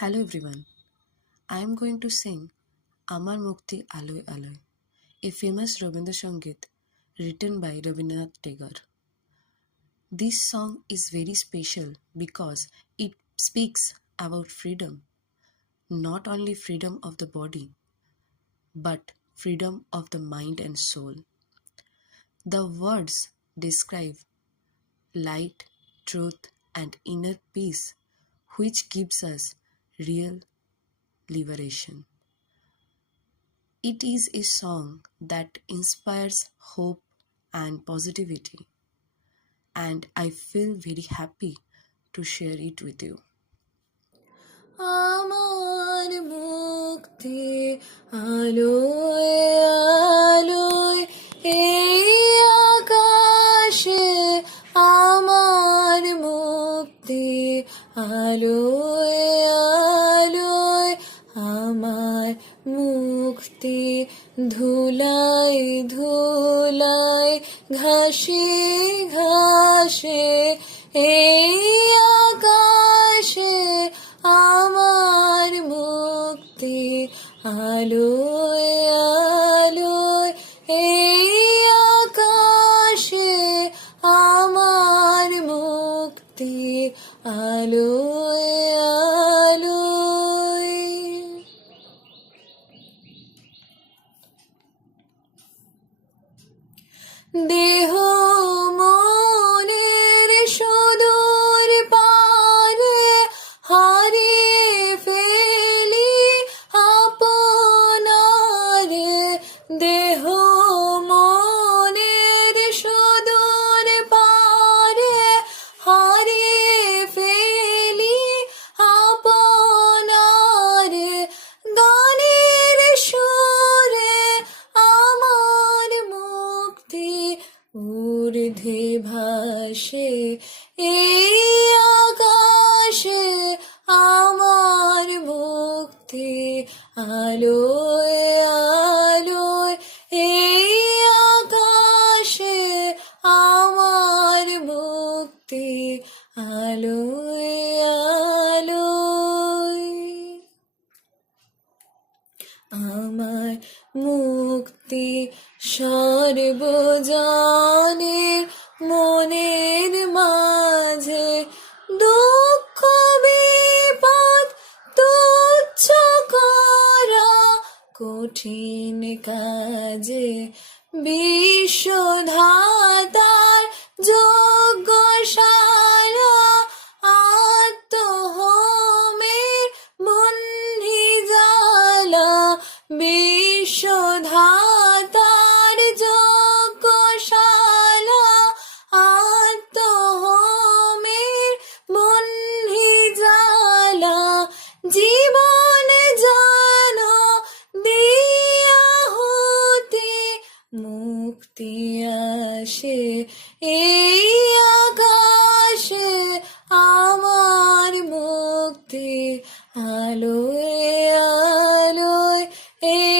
Hello everyone. I am going to sing Amar Mukti Aloy Aloy, a famous Rabindra Sangit written by Rabindranath Tagore. This song is very special because it speaks about freedom, not only freedom of the body, but freedom of the mind and soul. The words describe light, truth, and inner peace, which gives us real liberation. It is a song that inspires hope and positivity, and I feel very happy to share it with you. আমার মুক্তি আলোয় আলোয় এই আকাশে আমার মুক্তি আলোয় আলোয় আমার মুক্তি ধুলাই ধুলাই ঘাসে ঘাসে এই আকাশে আমার মুক্তি আলোয় আলোয় এই আকাশে আমার মুক্তি আলোয় আলোয় দেহ মনের সুদূর পারে হারিয়ে ফেলি আপনারে দেহ মনের সুদূর পারে হারিয়ে ফেলি আপনারে গানের সুরে আমার মুক্তি ঊর্ধ্বে ভাসে এই আকাশে আমার মুক্তি আলোয় আলোয় এই আকাশে আমার মুক্তি আলোয় আলোয় আমার মুক্তি সর্বজনের মনের মাঝে দুঃখ বিপদ তুচ্ছ করা কঠিন কাজে বিশ্বধাতার যজ্ঞশালা আত্মহোমের বন্ধি জ্বালা বিশ্বধাতার যজ্ঞশালা আত্মহোমের বন্ধি জ্বালা জীবন জানো দিয়াহুতি মুক্তি আসে এই আকাশে আমার মুক্তি আলোয় আলোয় এই